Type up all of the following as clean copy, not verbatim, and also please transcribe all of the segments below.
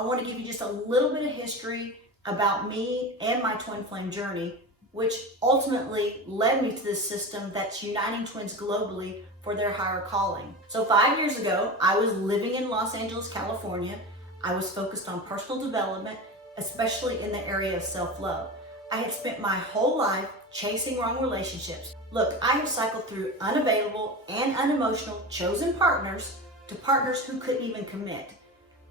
I want to give you just a little bit of history about me and my twin flame journey, which ultimately led me to this system that's uniting twins globally for their higher calling. So 5 years ago, I was living in Los Angeles, California. I was focused on personal development, especially in the area of self-love. I had spent my whole life chasing wrong relationships. Look, I have cycled through unavailable and unemotional chosen partners to partners who couldn't even commit.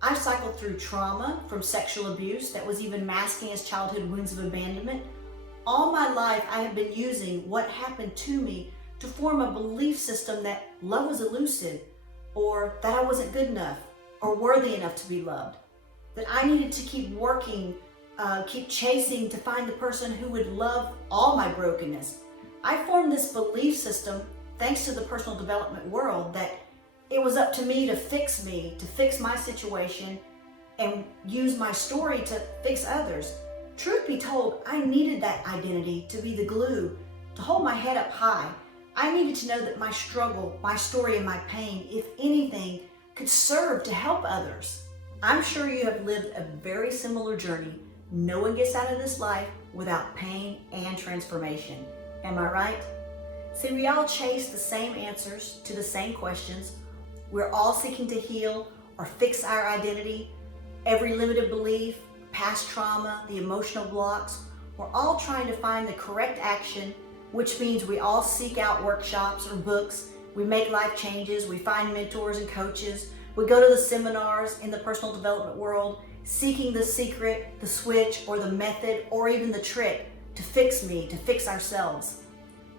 I've cycled through trauma from sexual abuse that was even masking as childhood wounds of abandonment. All my life, I have been using what happened to me to form a belief system that love was elusive, or that I wasn't good enough or worthy enough to be loved, that I needed to keep working, keep chasing to find the person who would love all my brokenness. I formed this belief system thanks to the personal development world that it was up to me, to fix my situation, and use my story to fix others. Truth be told, I needed that identity to be the glue, to hold my head up high. I needed to know that my struggle, my story, and my pain, if anything, could serve to help others. I'm sure you have lived a very similar journey. No one gets out of this life without pain and transformation. Am I right? See, we all chase the same answers to the same questions. We're all seeking to heal or fix our identity. Every limited belief, past trauma, the emotional blocks, we're all trying to find the correct action, which means we all seek out workshops or books. We make life changes. We find mentors and coaches. We go to the seminars in the personal development world, seeking the secret, the switch, or the method, or even the trick to fix me, to fix ourselves.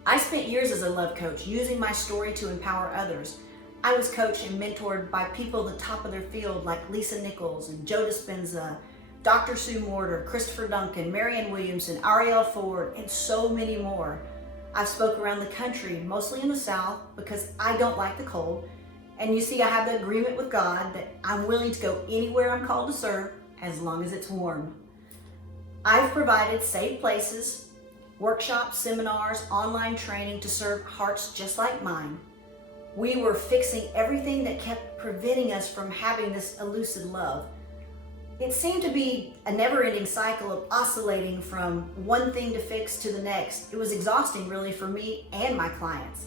I spent years as a love coach, using my story to empower others. I was coached and mentored by people at the top of their field like Lisa Nichols and Joe Dispenza, Dr. Sue Morter, Christopher Duncan, Marianne Williamson, Arielle Ford, and so many more. I've spoke around the country, mostly in the South, because I don't like the cold. And you see, I have the agreement with God that I'm willing to go anywhere I'm called to serve as long as it's warm. I've provided safe places, workshops, seminars, online training to serve hearts just like mine. We were fixing everything that kept preventing us from having this elusive love. It seemed to be a never-ending cycle of oscillating from one thing to fix to the next. It was exhausting, really, for me and my clients.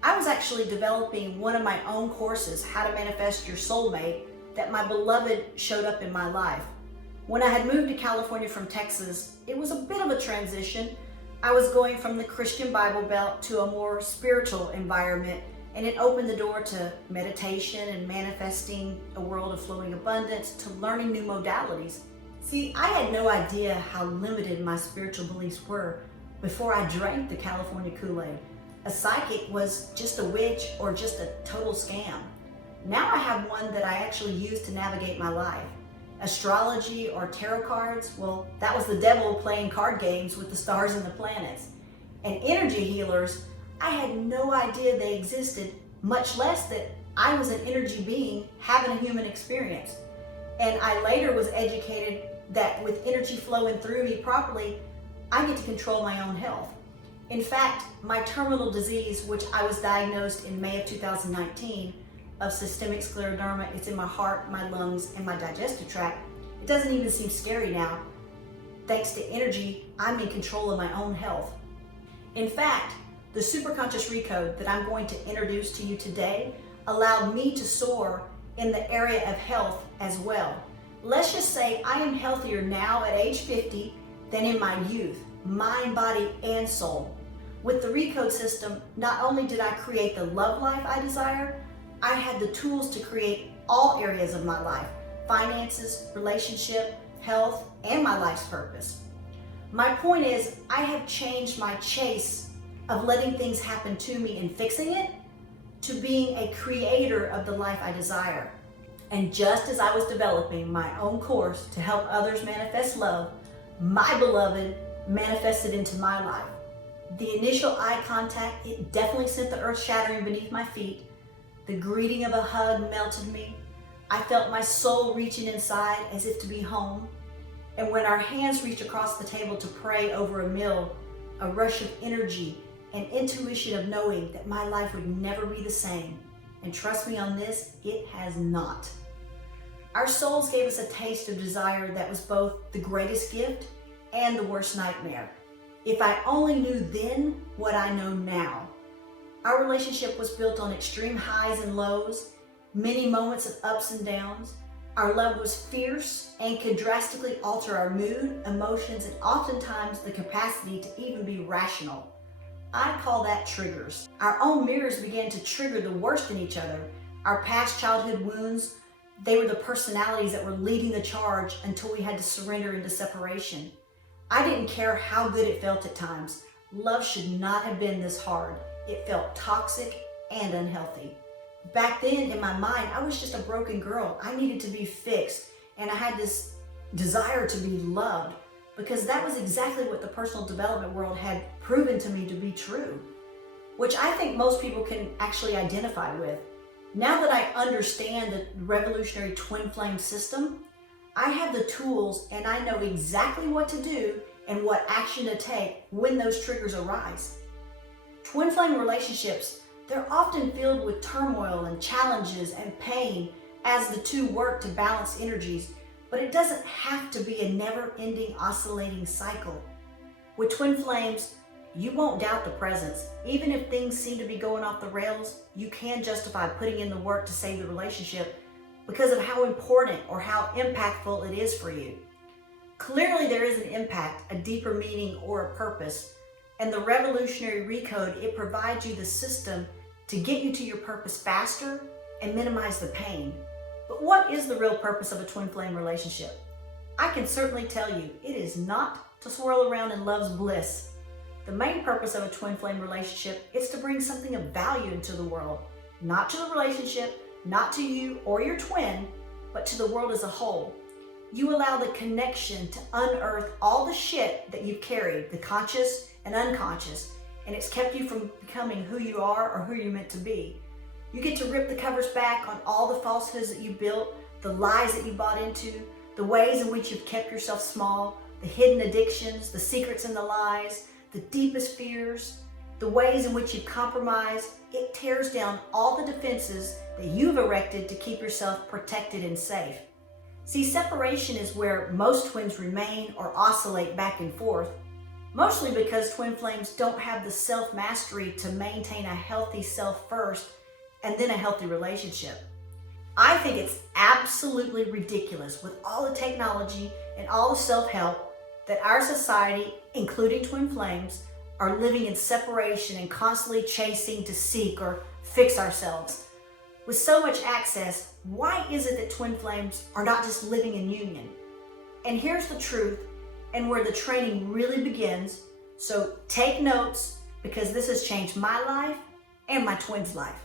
I was actually developing one of my own courses, How to Manifest Your Soulmate, that my beloved showed up in my life. When I had moved to California from Texas, it was a bit of a transition. I was going from the Christian Bible Belt to a more spiritual environment, and it opened the door to meditation and manifesting a world of flowing abundance, to learning new modalities. See, I had no idea how limited my spiritual beliefs were before I drank the California Kool-Aid. A psychic was just a witch or just a total scam. Now I have one that I actually use to navigate my life. Astrology or tarot cards, well, that was the devil playing card games with the stars and the planets. And energy healers, I had no idea they existed, much less that I was an energy being having a human experience. And I later was educated that with energy flowing through me properly, I get to control my own health. In fact, my terminal disease, which I was diagnosed in May of 2019, of systemic scleroderma, it's in my heart, my lungs, and my digestive tract. It doesn't even seem scary now. Thanks to energy, I'm in control of my own health. In fact, the superconscious recode that I'm going to introduce to you today allowed me to soar in the area of health as well. Let's just say I am healthier now at age 50 than in my youth, mind, body, and soul. With the RECODE system, not only did I create the love life I desire, I had the tools to create all areas of my life: finances, relationship, health, and my life's purpose. My point is, I have changed my chase of letting things happen to me and fixing it to being a creator of the life I desire. And just as I was developing my own course to help others manifest love, my beloved manifested into my life. The initial eye contact, it definitely sent the earth shattering beneath my feet. The greeting of a hug melted me. I felt my soul reaching inside as if to be home. And when our hands reached across the table to pray over a meal, a rush of energy and intuition of knowing that my life would never be the same. And trust me on this, it has not. Our souls gave us a taste of desire that was both the greatest gift and the worst nightmare. If I only knew then what I know now. Our relationship was built on extreme highs and lows, many moments of ups and downs. Our love was fierce and could drastically alter our mood, emotions, and oftentimes the capacity to even be rational. I call that triggers. Our own mirrors began to trigger the worst in each other. Our past childhood wounds, they were the personalities that were leading the charge until we had to surrender into separation. I didn't care how good it felt at times. Love should not have been this hard. It felt toxic and unhealthy. Back then, in my mind, I was just a broken girl. I needed to be fixed, and I had this desire to be loved because that was exactly what the personal development world had proven to me to be true, which I think most people can actually identify with. Now that I understand the revolutionary twin flame system, I have the tools and I know exactly what to do and what action to take when those triggers arise. Twin flame relationships, they're often filled with turmoil and challenges and pain as the two work to balance energies, but it doesn't have to be a never-ending oscillating cycle. With twin flames, you won't doubt the presence. Even if things seem to be going off the rails, you can justify putting in the work to save the relationship because of how important or how impactful it is for you. Clearly there is an impact, a deeper meaning, or a purpose, and the revolutionary RECODE, it provides you the system to get you to your purpose faster and minimize the pain. But what is the real purpose of a twin flame relationship? I can certainly tell you, it is not to swirl around in love's bliss. The main purpose of a twin flame relationship is to bring something of value into the world, not to the relationship, not to you or your twin, but to the world as a whole. You allow the connection to unearth all the shit that you've carried, the conscious and unconscious, and it's kept you from becoming who you are or who you're meant to be. You get to rip the covers back on all the falsehoods that you built, the lies that you bought into, the ways in which you've kept yourself small, the hidden addictions, the secrets and the lies, the deepest fears, the ways in which you've compromised. It tears down all the defenses that you've erected to keep yourself protected and safe. See, separation is where most twins remain or oscillate back and forth, mostly because twin flames don't have the self-mastery to maintain a healthy self first and then a healthy relationship. I think it's absolutely ridiculous with all the technology and all the self-help that our society, including twin flames, are living in separation and constantly chasing to seek or fix ourselves. With so much access, why is it that twin flames are not just living in union? And here's the truth, and where the training really begins, so take notes because this has changed my life and my twin's life.